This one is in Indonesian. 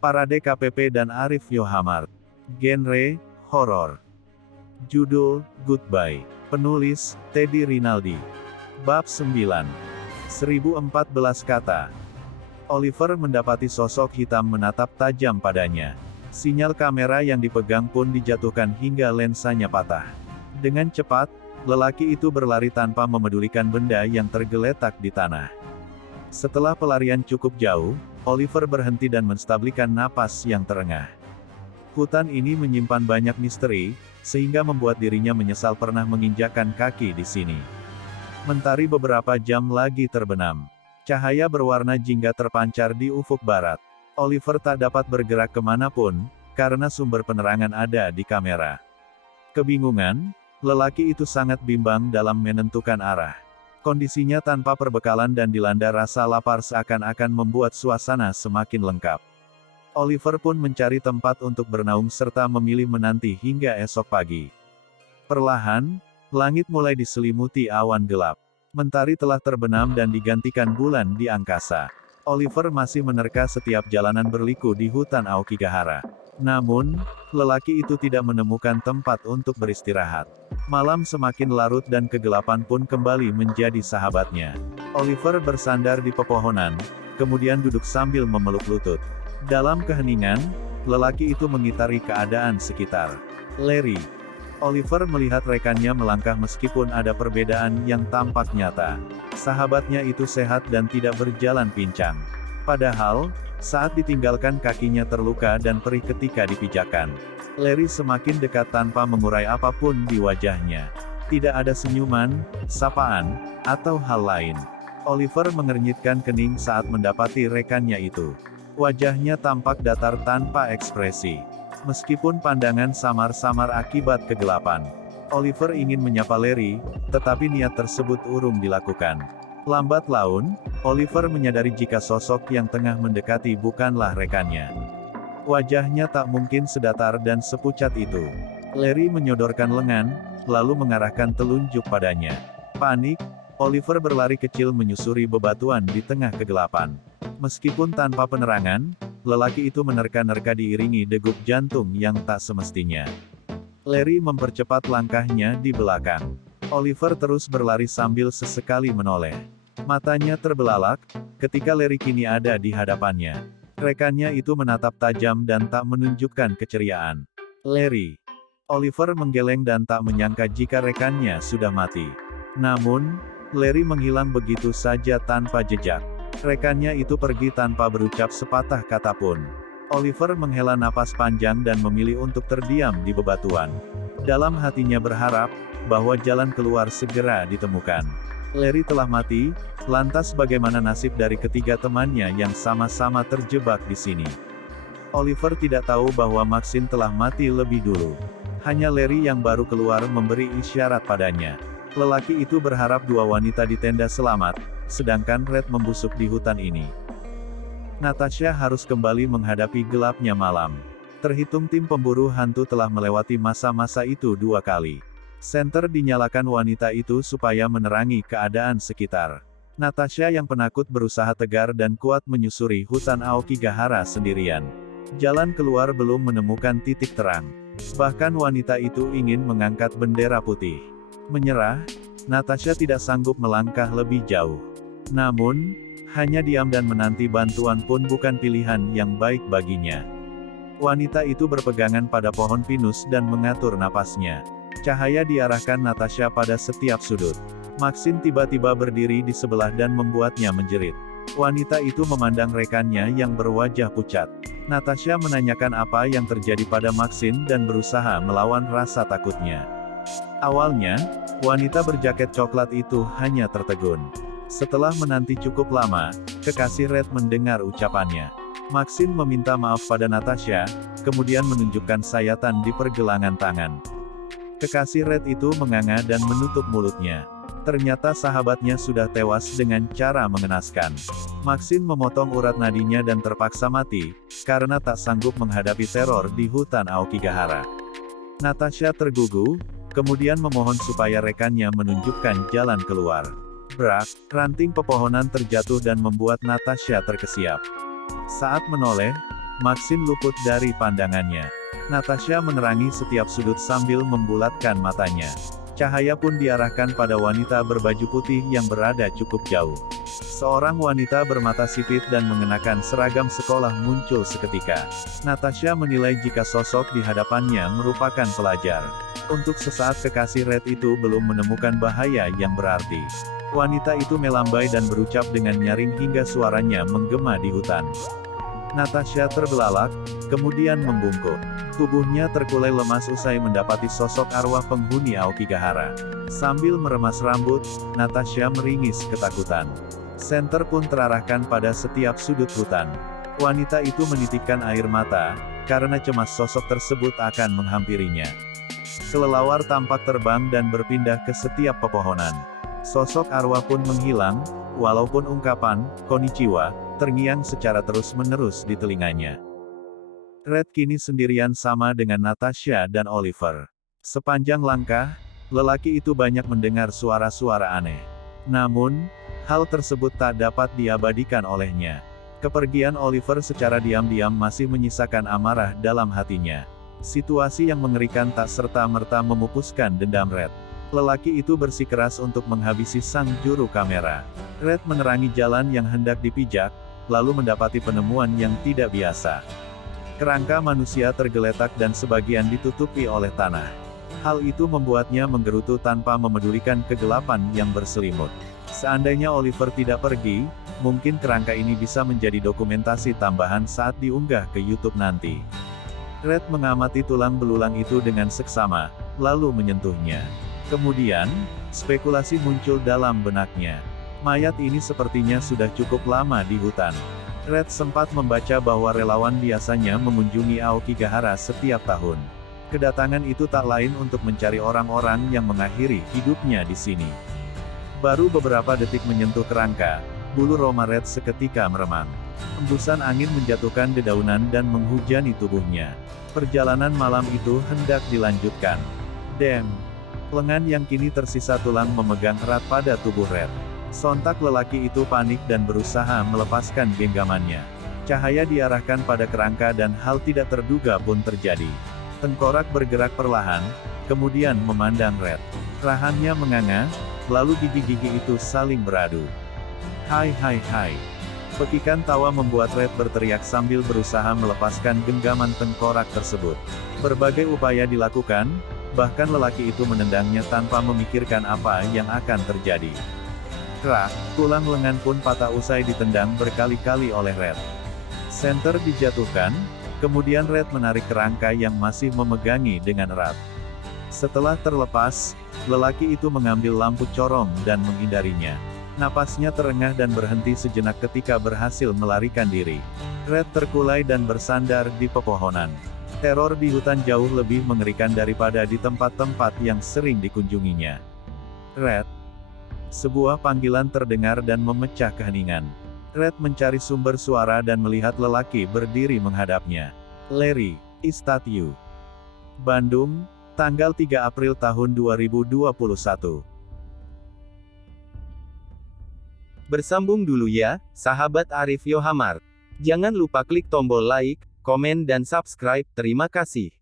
Parade KPP dan Arif Yohamart. Genre, horor. Judul, Goodbye. Penulis, Teddy Rinaldi. Bab 9. 1014 kata. Oliver mendapati sosok hitam menatap tajam padanya. Sinyal kamera yang dipegang pun dijatuhkan hingga lensanya patah. Dengan cepat, lelaki itu berlari tanpa memedulikan benda yang tergeletak di tanah. Setelah pelarian cukup jauh, Oliver berhenti dan menstabilkan napas yang terengah. Hutan ini menyimpan banyak misteri, sehingga membuat dirinya menyesal pernah menginjakkan kaki di sini. Mentari beberapa jam lagi terbenam. Cahaya berwarna jingga terpancar di ufuk barat. Oliver tak dapat bergerak kemanapun, karena sumber penerangan ada di kamera. Kebingungan, lelaki itu sangat bimbang dalam menentukan arah. Kondisinya tanpa perbekalan dan dilanda rasa lapar seakan-akan membuat suasana semakin lengkap. Oliver pun mencari tempat untuk bernaung serta memilih menanti hingga esok pagi. Perlahan, langit mulai diselimuti awan gelap. Mentari telah terbenam dan digantikan bulan di angkasa. Oliver masih menerka setiap jalanan berliku di hutan Aokigahara. Namun, lelaki itu tidak menemukan tempat untuk beristirahat. Malam semakin larut dan kegelapan pun kembali menjadi sahabatnya. Oliver bersandar di pepohonan, kemudian duduk sambil memeluk lutut. Dalam keheningan, lelaki itu mengitari keadaan sekitar. Larry. Oliver melihat rekannya melangkah meskipun ada perbedaan yang tampak nyata. Sahabatnya itu sehat dan tidak berjalan pincang. Padahal, saat ditinggalkan kakinya terluka dan perih ketika dipijakan. Larry semakin dekat tanpa mengurai apapun di wajahnya. Tidak ada senyuman, sapaan, atau hal lain. Oliver mengernyitkan kening saat mendapati rekannya itu. Wajahnya tampak datar tanpa ekspresi. Meskipun pandangan samar-samar akibat kegelapan. Oliver ingin menyapa Larry, tetapi niat tersebut urung dilakukan. Lambat laun, Oliver menyadari jika sosok yang tengah mendekati bukanlah rekannya. Wajahnya tak mungkin sedatar dan sepucat itu. Larry menyodorkan lengan, lalu mengarahkan telunjuk padanya. Panik, Oliver berlari kecil menyusuri bebatuan di tengah kegelapan. Meskipun tanpa penerangan, lelaki itu menerka-nerka diiringi degup jantung yang tak semestinya. Larry mempercepat langkahnya di belakang. Oliver terus berlari sambil sesekali menoleh. Matanya terbelalak, ketika Larry kini ada di hadapannya. Rekannya itu menatap tajam dan tak menunjukkan keceriaan. Larry. Oliver menggeleng dan tak menyangka jika rekannya sudah mati. Namun, Larry menghilang begitu saja tanpa jejak. Rekannya itu pergi tanpa berucap sepatah kata pun. Oliver menghela napas panjang dan memilih untuk terdiam di bebatuan. Dalam hatinya berharap, bahwa jalan keluar segera ditemukan. Larry telah mati, lantas bagaimana nasib dari ketiga temannya yang sama-sama terjebak di sini? Oliver tidak tahu bahwa Maxine telah mati lebih dulu. Hanya Larry yang baru keluar memberi isyarat padanya. Lelaki itu berharap dua wanita di tenda selamat, sedangkan Red membusuk di hutan ini. Natasha harus kembali menghadapi gelapnya malam. Terhitung tim pemburu hantu telah melewati masa-masa itu 2 kali. Senter dinyalakan wanita itu supaya menerangi keadaan sekitar. Natasha yang penakut berusaha tegar dan kuat menyusuri hutan Aokigahara sendirian. Jalan keluar belum menemukan titik terang. Bahkan wanita itu ingin mengangkat bendera putih. Menyerah, Natasha tidak sanggup melangkah lebih jauh. Namun, hanya diam dan menanti bantuan pun bukan pilihan yang baik baginya. Wanita itu berpegangan pada pohon pinus dan mengatur napasnya. Cahaya diarahkan Natasha pada setiap sudut. Maxine tiba-tiba berdiri di sebelah dan membuatnya menjerit. Wanita itu memandang rekannya yang berwajah pucat. Natasha menanyakan apa yang terjadi pada Maxine dan berusaha melawan rasa takutnya. Awalnya, wanita berjaket coklat itu hanya tertegun. Setelah menanti cukup lama, kekasih Red mendengar ucapannya. Maxine meminta maaf pada Natasha, kemudian menunjukkan sayatan di pergelangan tangan. Kekasih Red itu menganga dan menutup mulutnya. Ternyata sahabatnya sudah tewas dengan cara mengenaskan. Maxine memotong urat nadinya dan terpaksa mati, karena tak sanggup menghadapi teror di hutan Aokigahara. Natasha tergugu, kemudian memohon supaya rekannya menunjukkan jalan keluar. Brak, ranting pepohonan terjatuh dan membuat Natasha terkesiap. Saat menoleh, Maxine luput dari pandangannya. Natasha menerangi setiap sudut sambil membulatkan matanya. Cahaya pun diarahkan pada wanita berbaju putih yang berada cukup jauh. Seorang wanita bermata sipit dan mengenakan seragam sekolah muncul seketika. Natasha menilai jika sosok di hadapannya merupakan pelajar. Untuk sesaat kekasih Red itu belum menemukan bahaya yang berarti. Wanita itu melambai dan berucap dengan nyaring hingga suaranya menggema di hutan. Natasha terbelalak, kemudian membungkuk. Tubuhnya terkulai lemas usai mendapati sosok arwah penghuni Aokigahara. Sambil meremas rambut, Natasha meringis ketakutan. Senter pun terarahkan pada setiap sudut hutan. Wanita itu menitikkan air mata, karena cemas sosok tersebut akan menghampirinya. Kelelawar tampak terbang dan berpindah ke setiap pepohonan. Sosok arwah pun menghilang, walaupun ungkapan, "Konnichiwa," terngiang secara terus-menerus di telinganya. Red kini sendirian sama dengan Natasha dan Oliver. Sepanjang langkah, lelaki itu banyak mendengar suara-suara aneh. Namun, hal tersebut tak dapat diabadikan olehnya. Kepergian Oliver secara diam-diam masih menyisakan amarah dalam hatinya. Situasi yang mengerikan tak serta-merta memupuskan dendam Red. Lelaki itu bersikeras untuk menghabisi sang juru kamera. Red menerangi jalan yang hendak dipijak, lalu mendapati penemuan yang tidak biasa. Kerangka manusia tergeletak dan sebagian ditutupi oleh tanah. Hal itu membuatnya menggerutu tanpa memedulikan kegelapan yang berselimut. Seandainya Oliver tidak pergi, mungkin kerangka ini bisa menjadi dokumentasi tambahan saat diunggah ke YouTube nanti. Red mengamati tulang belulang itu dengan seksama, lalu menyentuhnya. Kemudian, spekulasi muncul dalam benaknya. Mayat ini sepertinya sudah cukup lama di hutan. Red sempat membaca bahwa relawan biasanya mengunjungi Aokigahara setiap tahun. Kedatangan itu tak lain untuk mencari orang-orang yang mengakhiri hidupnya di sini. Baru beberapa detik menyentuh kerangka, bulu roma Red seketika meremang. Hembusan angin menjatuhkan dedaunan dan menghujani tubuhnya. Perjalanan malam itu hendak dilanjutkan. Damn! Lengan yang kini tersisa tulang memegang erat pada tubuh Red. Sontak lelaki itu panik dan berusaha melepaskan genggamannya. Cahaya diarahkan pada kerangka dan hal tidak terduga pun terjadi. Tengkorak bergerak perlahan, kemudian memandang Red. Rahangnya menganga, lalu gigi-gigi itu saling beradu. Hai hai hai. Pekikan tawa membuat Red berteriak sambil berusaha melepaskan genggaman tengkorak tersebut. Berbagai upaya dilakukan, bahkan lelaki itu menendangnya tanpa memikirkan apa yang akan terjadi. Krak, tulang lengan pun patah usai ditendang berkali-kali oleh Red. Senter dijatuhkan, kemudian Red menarik kerangka yang masih memegangi dengan erat. Setelah terlepas, lelaki itu mengambil lampu corong dan menghindarinya. Napasnya terengah dan berhenti sejenak ketika berhasil melarikan diri. Red terkulai dan bersandar di pepohonan. Teror di hutan jauh lebih mengerikan daripada di tempat-tempat yang sering dikunjunginya. Red. Sebuah panggilan terdengar dan memecah keheningan. Red mencari sumber suara dan melihat lelaki berdiri menghadapnya. Larry, is that you? Bandung, tanggal 3 April tahun 2021. Bersambung dulu ya, sahabat Arif Yohamar. Jangan lupa klik tombol like, komen dan subscribe, terima kasih.